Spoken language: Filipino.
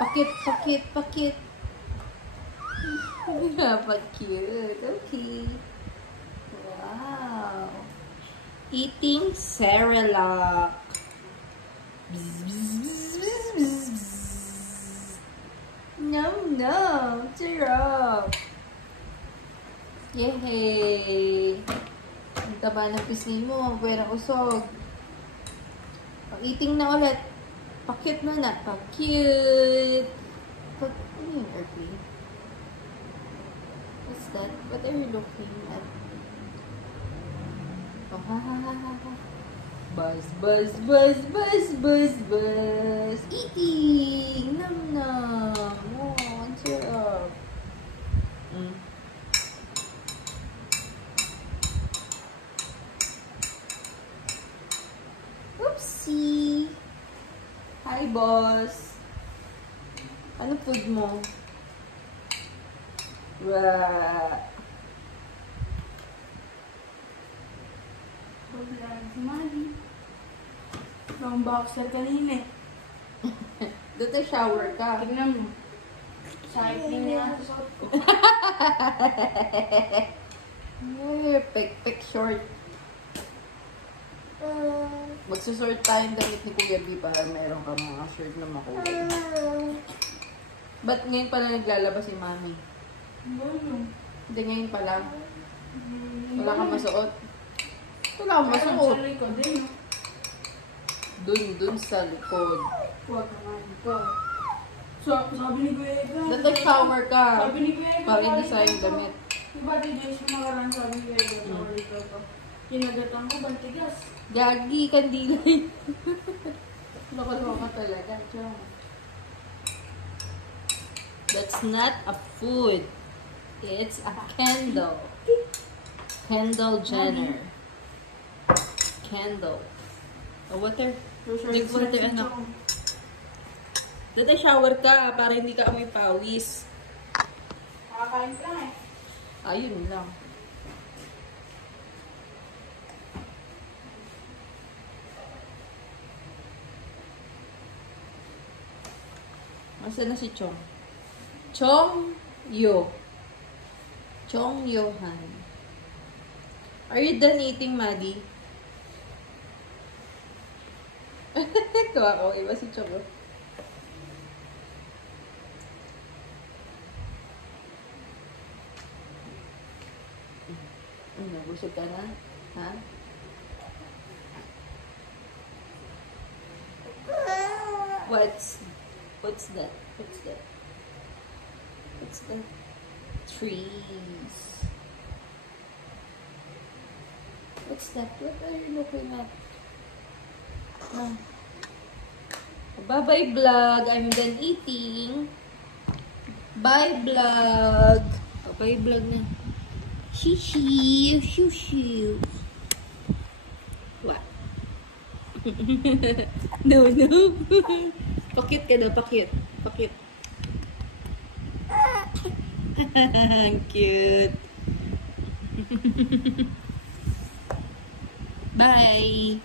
Pakit, pakit, pakit. Napag-cute. Okay. Wow. Eating Cerelac. Nom nom. Sarap. Yay. Ang taba ng pisngi mo. Pwera usog. Pag-eating na ulit. Pakit mo na. Pakit. Ano yung airplane? What's that? What are you looking at? Oh, ha ha ha ha ha. Buzz, buzz, buzz, buzz, buzz, buzz. Eating! Nom nom. Oh, ang sarap. Oopsie! Hi, boss. Ano food mo? Wow. Si Mali. Long boxer kanina eh. Doon tayo shower ka. Tignan mo. Cycling niya sa suot ko. Pek short. Magsusort tayong damit ni Kuya B para meron ka mga shirt na makulay. Ba't ngayon pala naglalabas si Mami? Hindi ngayon pala. Wala kang masuot. Wala kang masuot. Sa likod din. Dun sa likod. Huwag naman ito. Sabi ni Kuya Ega. Dapat shower ka. Sabi ni Kuya Ega. Para hindi sayang damit. Diba di Joyce yung makarang sabi ni Kuya Ega. Sa ulit ko. Kinagatan ko, bantigas. Gagi, kandilay. Loko-loko talaga. That's not a food. It's a candle. Kendall Jenner. Candle. Oh, water. Drink water, anak. Dati shower ka para hindi ka amoy pawis. Nakakain ka lang eh. Ayun lang. Nasaan na si Chong? Chong Yo. Chong Yohan. Are you done eating, Maddie? Kawa-kawa. Iba si Chong. Nabusog ka na? Ha? What's that? What's that? What's that? Trees. What's that? What are you looking at? Bye-bye vlog. I'm done eating. Bye vlog. Bye vlog na. Shishi. Shushu. What? No. Pakit ka daw, pakit. Pakit. Cute. Bye.